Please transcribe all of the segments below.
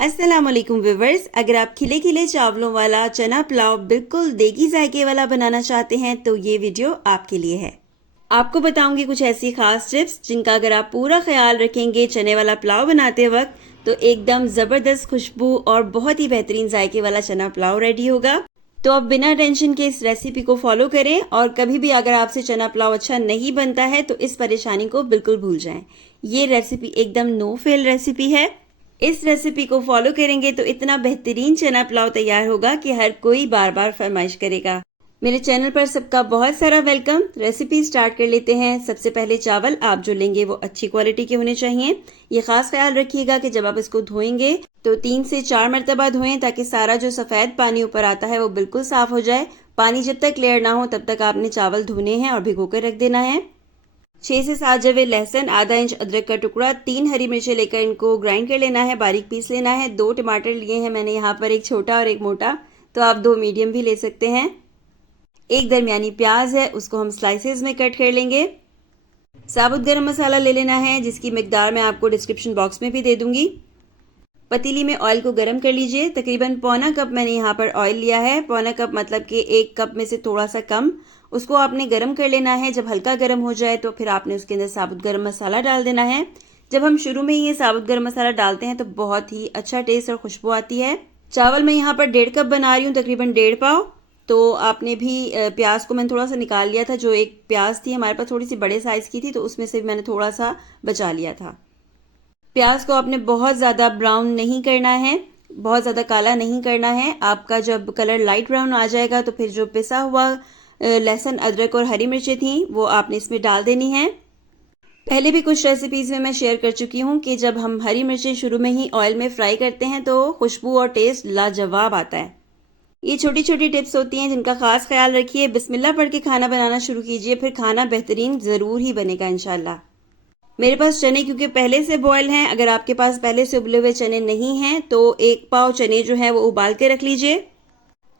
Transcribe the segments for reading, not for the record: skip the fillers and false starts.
अस्सलामुअलैकुम व्यूवर्स, अगर आप खिले खिले चावलों वाला चना पुलाव बिल्कुल देगी जायके वाला बनाना चाहते हैं तो ये वीडियो आपके लिए है। आपको बताऊंगी कुछ ऐसी खास टिप्स जिनका अगर आप पूरा ख्याल रखेंगे चने वाला पुलाव बनाते वक्त तो एकदम ज़बरदस्त खुशबू और बहुत ही बेहतरीन जायके वाला चना पुलाव रेडी होगा। तो आप बिना टेंशन के इस रेसिपी को फॉलो करें और कभी भी अगर आपसे चना पुलाव अच्छा नहीं बनता है तो इस परेशानी को बिल्कुल भूल जाएं। ये रेसिपी एकदम नो फेल रेसिपी है। इस रेसिपी को फॉलो करेंगे तो इतना बेहतरीन चना पुलाव तैयार होगा कि हर कोई बार बार फरमाइश करेगा। मेरे चैनल पर सबका बहुत सारा वेलकम। रेसिपी स्टार्ट कर लेते हैं। सबसे पहले चावल आप जो लेंगे वो अच्छी क्वालिटी के होने चाहिए। ये खास ख्याल रखिएगा कि जब आप इसको धोएंगे तो 3 से 4 मरतबा धोएं ताकि सारा जो सफेद पानी ऊपर आता है वो बिल्कुल साफ हो जाए। पानी जब तक क्लियर ना हो तब तक आपने चावल धोने हैं और भिगो कर रख देना है। 6 से 7 जवे लहसुन, आधा इंच अदरक का टुकड़ा, 3 हरी मिर्चें लेकर इनको ग्राइंड कर लेना है, बारीक पीस लेना है। 2 टमाटर लिए हैं मैंने यहाँ पर, एक छोटा और एक मोटा, तो आप 2 मीडियम भी ले सकते हैं। एक दरमियानी प्याज है, उसको हम स्लाइसेस में कट कर लेंगे। साबुत गरम मसाला ले लेना है जिसकी मिकदार मैं आपको डिस्क्रिप्शन बॉक्स में भी दे दूंगी। पतीली में ऑयल को गर्म कर लीजिए। तकरीबन पौना कप मैंने यहाँ पर ऑयल लिया है। पौना कप मतलब कि 1 कप में से थोड़ा सा कम। उसको आपने गर्म कर लेना है। जब हल्का गर्म हो जाए तो फिर आपने उसके अंदर साबुत गरम मसाला डाल देना है। जब हम शुरू में ही ये साबुत गरम मसाला डालते हैं तो बहुत ही अच्छा टेस्ट और खुशबू आती है। चावल मैं यहाँ पर 1.5 कप बना रही हूँ, तकरीबन 1.5 पाव। तो आपने भी प्याज को मैंने थोड़ा सा निकाल लिया था। जो एक प्याज थी हमारे पास थोड़ी सी बड़े साइज की थी तो उसमें से मैंने थोड़ा सा बचा लिया था। प्याज को आपने बहुत ज़्यादा ब्राउन नहीं करना है, बहुत ज़्यादा काला नहीं करना है। आपका जब कलर लाइट ब्राउन आ जाएगा तो फिर जो पिसा हुआ लहसुन, अदरक और हरी मिर्चें थी वो आपने इसमें डाल देनी है। पहले भी कुछ रेसिपीज़ में मैं शेयर कर चुकी हूँ कि जब हम हरी मिर्चें शुरू में ही ऑयल में फ्राई करते हैं तो खुशबू और टेस्ट लाजवाब आता है। ये छोटी छोटी टिप्स होती हैं जिनका खास ख्याल रखिए। बिस्मिल्लाह पढ़ के खाना बनाना शुरू कीजिए, फिर खाना बेहतरीन ज़रूर ही बनेगा इंशाल्लाह। मेरे पास चने क्योंकि पहले से बॉयल हैं। अगर आपके पास पहले से उबले हुए चने नहीं हैं तो 1 पाव चने जो है वो उबाल के रख लीजिए।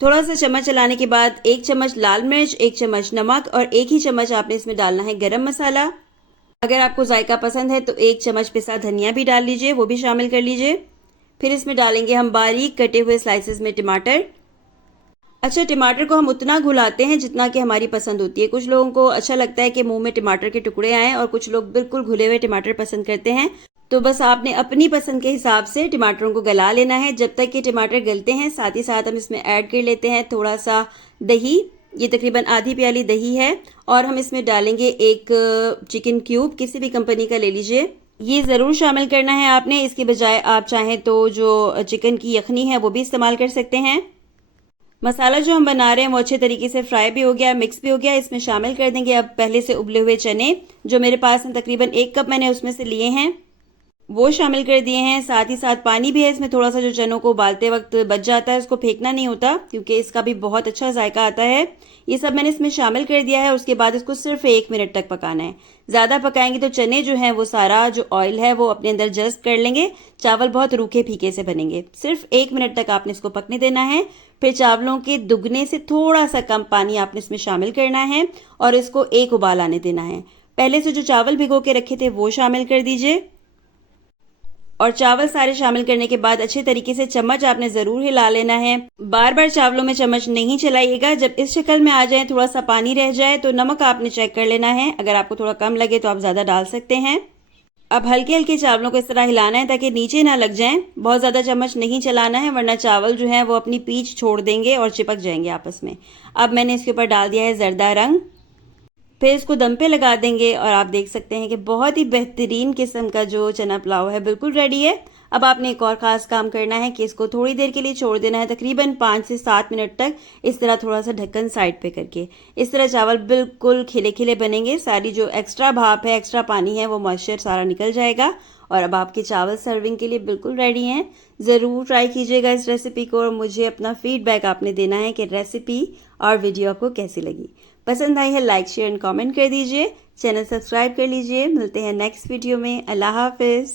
थोड़ा सा चम्मच चलाने के बाद 1 चम्मच लाल मिर्च, 1 चम्मच नमक और 1 ही चम्मच आपने इसमें डालना है गरम मसाला। अगर आपको जायका पसंद है तो 1 चम्मच पिसा धनिया भी डाल लीजिए, वो भी शामिल कर लीजिए। फिर इसमें डालेंगे हम बारीक कटे हुए स्लाइसेस में टमाटर। अच्छा, टमाटर को हम उतना घुलाते हैं जितना कि हमारी पसंद होती है। कुछ लोगों को अच्छा लगता है कि मुंह में टमाटर के टुकड़े आएँ और कुछ लोग बिल्कुल घुले हुए टमाटर पसंद करते हैं। तो बस आपने अपनी पसंद के हिसाब से टमाटरों को गला लेना है। जब तक कि टमाटर गलते हैं साथ ही साथ हम इसमें ऐड कर लेते हैं थोड़ा सा दही। ये तकरीबन आधी प्याली दही है और हम इसमें डालेंगे 1 चिकन क्यूब, किसी भी कंपनी का ले लीजिए। ये ज़रूर शामिल करना है आपने। इसके बजाय आप चाहें तो जो चिकन की यखनी है वो भी इस्तेमाल कर सकते हैं। मसाला जो हम बना रहे हैं वो अच्छे तरीके से फ्राई भी हो गया, मिक्स भी हो गया। इसमें शामिल कर देंगे अब पहले से उबले हुए चने जो मेरे पास हैं, तकरीबन 1 कप मैंने उसमें से लिए हैं, वो शामिल कर दिए हैं। साथ ही साथ पानी भी है इसमें थोड़ा सा, जो चनों को उबालते वक्त बच जाता है उसको फेंकना नहीं होता क्योंकि इसका भी बहुत अच्छा जायका आता है। ये सब मैंने इसमें शामिल कर दिया है। उसके बाद इसको सिर्फ 1 मिनट तक पकाना है। ज़्यादा पकाएंगे तो चने जो हैं वो सारा जो ऑयल है वो अपने अंदर जज्ब कर लेंगे, चावल बहुत रूखे फीके से बनेंगे। सिर्फ 1 मिनट तक आपने इसको पकने देना है। फिर चावलों के दुगने से थोड़ा सा कम पानी आपने इसमें शामिल करना है और इसको 1 उबाल आने देना है। पहले से जो चावल भिगो के रखे थे वो शामिल कर दीजिए और चावल सारे शामिल करने के बाद अच्छे तरीके से चम्मच आपने ज़रूर हिला लेना है। बार बार चावलों में चम्मच नहीं चलाइएगा। जब इस शक्ल में आ जाए, थोड़ा सा पानी रह जाए तो नमक आपने चेक कर लेना है। अगर आपको थोड़ा कम लगे तो आप ज़्यादा डाल सकते हैं। अब हल्के हल्के चावलों को इस तरह हिलाना है ताकि नीचे ना लग जाएं। बहुत ज़्यादा चम्मच नहीं चलाना है वरना चावल जो है वो अपनी पीछ छोड़ देंगे और चिपक जाएंगे आपस में। अब मैंने इसके ऊपर डाल दिया है जर्दा रंग। फिर इसको दम पे लगा देंगे और आप देख सकते हैं कि बहुत ही बेहतरीन किस्म का जो चना पुलाव है बिल्कुल रेडी है। अब आपने एक और ख़ास काम करना है कि इसको थोड़ी देर के लिए छोड़ देना है, तकरीबन 5 से 7 मिनट तक। इस तरह थोड़ा सा ढक्कन साइड पे करके इस तरह चावल बिल्कुल खिले खिले बनेंगे। सारी जो एक्स्ट्रा भाप है, एक्स्ट्रा पानी है, वो मॉइस्चर सारा निकल जाएगा और अब आपके चावल सर्विंग के लिए बिल्कुल रेडी हैं। ज़रूर ट्राई कीजिएगा इस रेसिपी को और मुझे अपना फीडबैक आपने देना है कि रेसिपी और वीडियो आपको कैसी लगी। पसंद आई है लाइक, शेयर एंड कमेंट कर दीजिए। चैनल सब्सक्राइब कर लीजिए। मिलते हैं नेक्स्ट वीडियो में। अल्लाह हाफिज़।